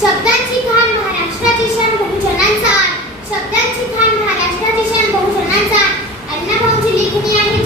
शब्दांची खाण महाराष्ट्राची शान बहुजनांचा शब्दांची खाण महाराष्ट्राची शान बहुजनांचा अण्णाभाऊंची लेखणी आहे